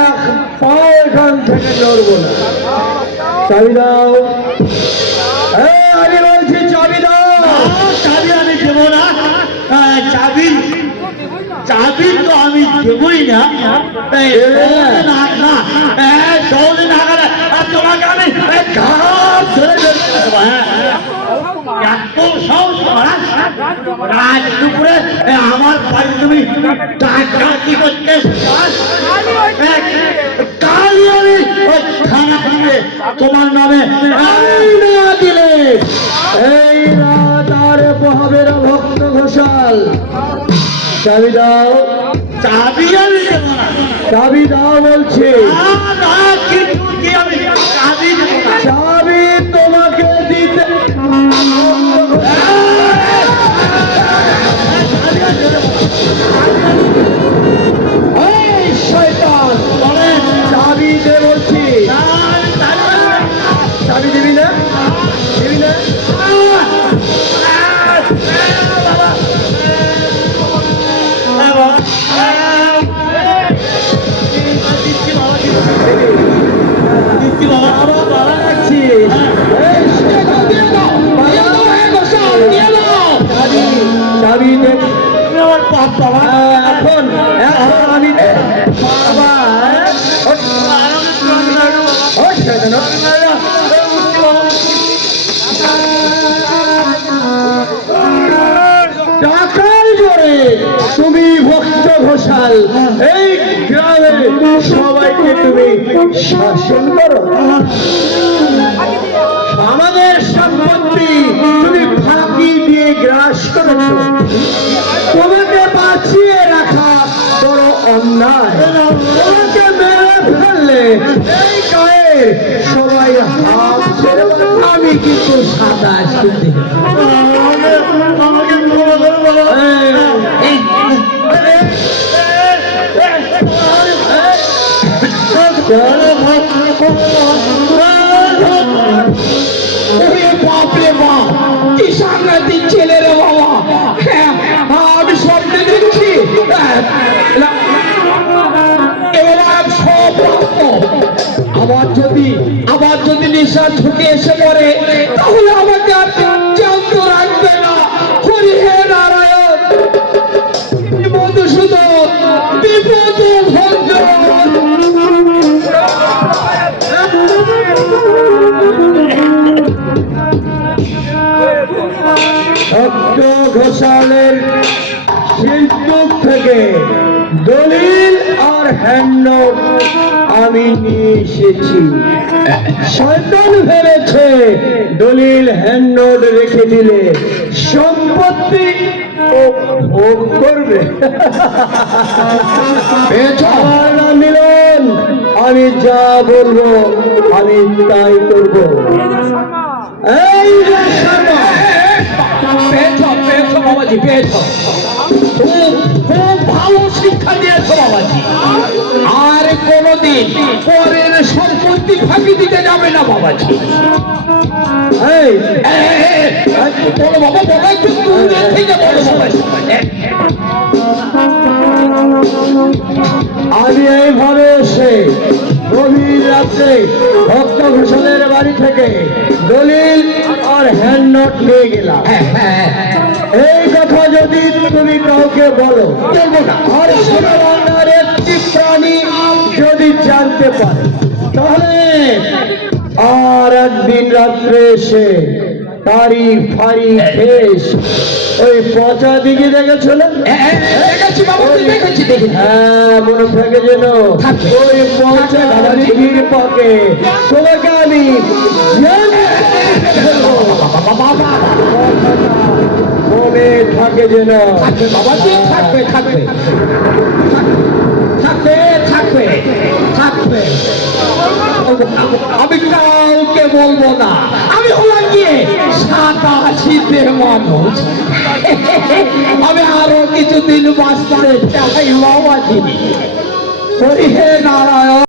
এক পা এখান থেকে নড়বো না। চাবি দাও। আমি বলছি চাবি দাও। চাবি আমি দেবো না। চাবি চাবি তো আমি দেবই না। দৌড়ে না গেলে তোমাকে আমি ঘাট ধরে দেবো। এত সাহস রাত দুপুরে আমার বাড়ি তুমি ডাকাতি করতে কালি আমি খানা খাবে তোমার নামে না দিলে এই রাত আর পোহাবে না ভক্ত ঘোষাল। চাবি দাও। চাবি আমি দেবো না। চাবি দাও বলছি। আমি চাবি দেবো না। চাবি তোমাকে দিতে এই শয়তান বলে চাবি দে বলছি। চাবি দিবি না? দিবি না? চাবি দে। এখন আমি টাকার জোরে তুমি ভক্ত ঘোষাল এই গ্রামে সবাইকে তুমি শাসন করো। আমাদের সম্পত্তি তুমি ফাঁকি দিয়ে গ্রাস করেছ। তোমাকে বাঁচিয়ে রাখা বড় অন্যায়। তোমাকে মেরে ফেললে এই গায়ে সবাই হাত ছেড়ে আমি কিন্তু সাদা শুনতে বাপরে বাপ কি সাংঘাতিক ছেলে রে বাবা। আমি স্বপ্নে দেখছি আবার যদি নেশা ঢুকে এসে পড়ে তাহলে আমাকে আর জ্যান্ত রাখবে না। হরি হে নারায়ণ মধুসূদন বিপদ ভঞ্জন। ভক্ত ঘোষালের সিন্দুক থেকে দলিল আর হ্যান্ডনোট আমি নিয়ে এসেছি। শয়তান ভেবেছে দলিল হ্যান্ডনোট রেখে দিলে সম্পত্তি ভোগ করবে। মিলন আমি যা বলবো আমি তাই করবো। এই যে বাবাজি পেয়েছ, খুব ভালো শিক্ষা দিয়েছ বাবাজি। আর কোনদিন পরের সম্পত্তি ফাঁকি দিতে যাবে না বাবাজি। বলো বাবা, বলো একটু দূরে থেকে বলো বাবাজি। আমি এইভাবে এসে গভীর রাত্রে ভক্ত ঘোষালের বাড়ি থেকে দলিল আর হ্যান্ড নোট নিয়ে গেলাম। এই কথা যদি তুমি কাউকে বলো আর সোনার একটি প্রাণী যদি জানতে পারে তাহলে আর একদিন রাত্রে এসে তারি ফারি ফেস ওই পচা দিকে দেখেছিল। হ্যাঁ মনে থাকে যেন ওই পচা দিঘির পাকে তোমাকে আমি মনে থাকে যেন। থাকবে থাকবে থাকবে থাকবে থাকবে। আমি কাউকে বলবো না। আমি হলাম গিয়ে সাদা শীতের মানুষ। আমি আরো কিছুদিন বাঁচতে চাই বাবাজি। হরি হে নারায়ণ।